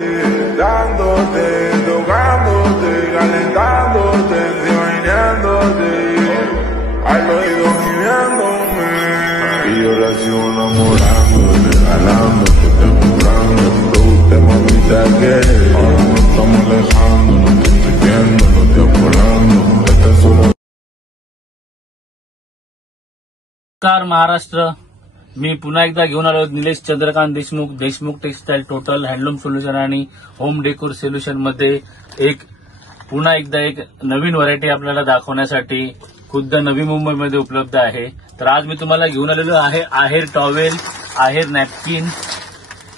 Dándote, tocándote, calentándote, enseñándote, al oído gimiéndome. Y yo la sigo enamorándote, jalándote, temblando, usted mamita que ahora no estamos alejándonos, te estoy viendo, no te volando, estás solo. नमस्कार महाराष्ट्र, मी पुन्हा एकदा घेऊन आलो Nilesh Chandrakant Deshmukh textile total handloom solution आणि home decor solution मध्ये पुन्हा एकदा एक नवीन व्हरायटी आपल्याला दाखवण्यासाठी खुद्द नवी मुंबईमध्ये उपलब्ध आहे। तर आज मी तुम्हाला घेऊन आलेलो आहे आहेर टॉवेल, आहेर नॅपकिन।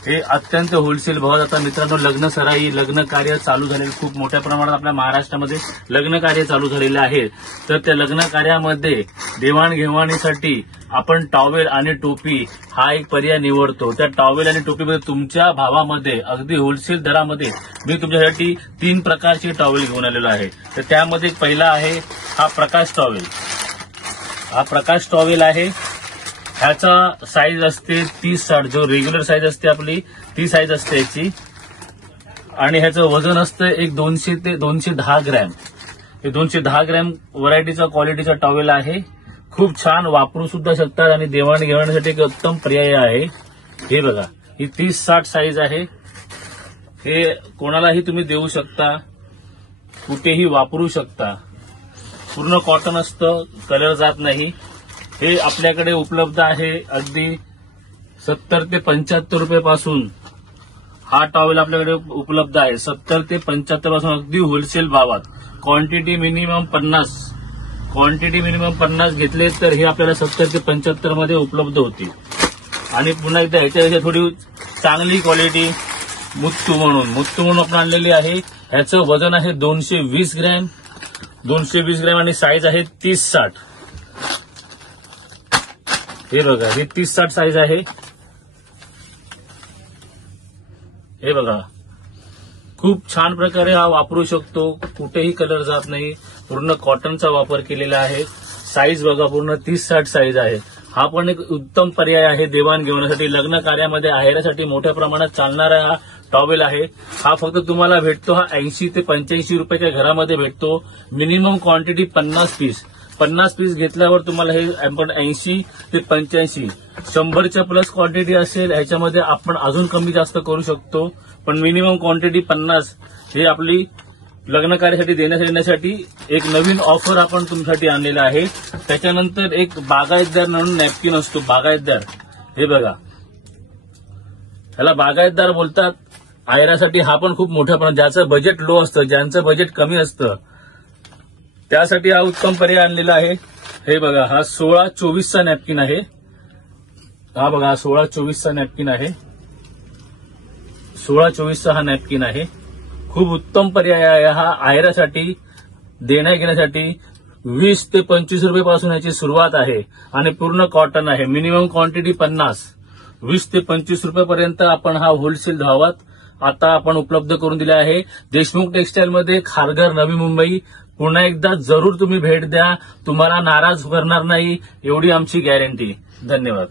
हे अत्यंत होलसेल भावात आता मित्रांनो लग्न सराई, लग्न कार्य चालू झालेले खूप मोठ्या प्रमाणात आपल्या महाराष्ट्रामध्ये लग्न कार्य चालू झालेले आहे। तर त्या लग्न कार्यामध्ये देवाणघेवाणीसाठी आपण टॉवेल आणि टोपी हा एक पर्याय निवडतो। त्या टॉवेल आणि टोपीमध्ये तुमच्या भावामध्ये अगदी होलसेल दरामध्ये मी तुमच्यासाठी 3 प्रकारचे टॉवेल घेऊन आलेलो आहे। तर त्यामध्ये पहिला आहे हा प्रकाश टॉवेल। हा प्रकाश टॉवेल आहे, ह्याचा साईज असते 30-60, जो रेग्युलर साईज असते आपली ती साईज असते याची, आणि ह्याचं वजन असतं एक 200 ते 210 ग्रॅम। हे 210 ग्रॅम व्हरायटीचा क्वालिटीचा टॉवेल आहे। खूप छान, वापरू सुद्धा शकतात आणि देवाणघेवाणीसाठी एक उत्तम पर्याय आहे। हे बघा, ही 30-60 साईज आहे। हे कोणालाही तुम्ही देऊ शकता, कुठेही वापरू शकता। पूर्ण कॉटन असतं, कलर जात नाही। हे आपल्याकडे उपलब्ध आहे अगदी 70 ते 75 रुपये पासून हा टॉवेल आपल्याकडे उपलब्ध आहे। 70 ते 75 पासून अगदी होलसेल भावात। क्वांटिटी मिनिमम 50 घेतले तर हे आपल्याला 70 ते 75 मध्ये उपलब्ध होतील। आणि पुन्हा एकदा ह्याच्यापेक्षा थोडी चांगली क्वालिटी मुत्तू म्हणून आपण आणलेली आहे। ह्याचं वजन आहे 220 ग्रॅम आणि साईज आहे 30-60। हे बघा, ही 30-60 साईज आहे। हे बघा, खूप छान प्रकारे हा वापरू शकतो, कुठेही कलर जात नाही। पूर्ण कॉटनचा वापर केलेला आहे। साईज बघा, पूर्ण 30-60 साईज आहे। हा पण एक उत्तम पर्याय आहे देवाणघेवाणीसाठी, लग्न कार्यामध्ये आहेरासाठी मोठ्या प्रमाणात चालणारा हा टॉवेल आहे। हा फक्त तुम्हाला भेटतो, हा 80 ते 85 रुपयाच्या घरामध्ये भेटतो। मिनिमम क्वांटिटी 50 पीस घेतल्यावर तुम्हाला हे आपण 80 ते 85 100च्या प्लस क्वांटिटी असेल, ह्याच्यामध्ये आपण अजून कमी जास्त करू शकतो। पण मिनिमम क्वांटिटी 50 हे आपली लग्न कार्यासाठी देण्यासाठी एक नवीन ऑफर आपण तुमच्यासाठी आणलेला आहे। त्याच्यानंतर एक बागायतदार म्हणून नॅपकिन असतो, बागायतदार। हे बघा, ह्याला बागायतदार बोलतात। आहेरासाठी हा पण खूप मोठ्या प्रमाणात, ज्याचं बजेट लो असतं, ज्यांचं बजेट कमी असतं, त्यासाठी हा उत्तम पर्याय आणलेला आहे। हे बघा, हा 16-24चा नॅपकिन आहे। हा बघा, हा 16-24चा नॅपकिन आहे। 16-24चा हा नॅपकिन आहे। खूप उत्तम पर्याय आहे हा आहेरासाठी देण्या घेण्यासाठी। 20 ते 25 रुपये पासून याची सुरुवात आहे आणि पूर्ण कॉटन आहे। मिनिमम क्वांटिटी 50, 20 ते 25 रुपयापर्यंत आपण हा होलसेल भावात आता आपण उपलब्ध करून दिला आहे। देशमुख टेक्सटाईल मध्ये, खारघर, नवी मुंबई। पुन्हा एकदा जरूर तुम्ही भेट द्या, तुम्हाला नाराज करणार नाही एवढी आमची गॅरंटी। धन्यवाद।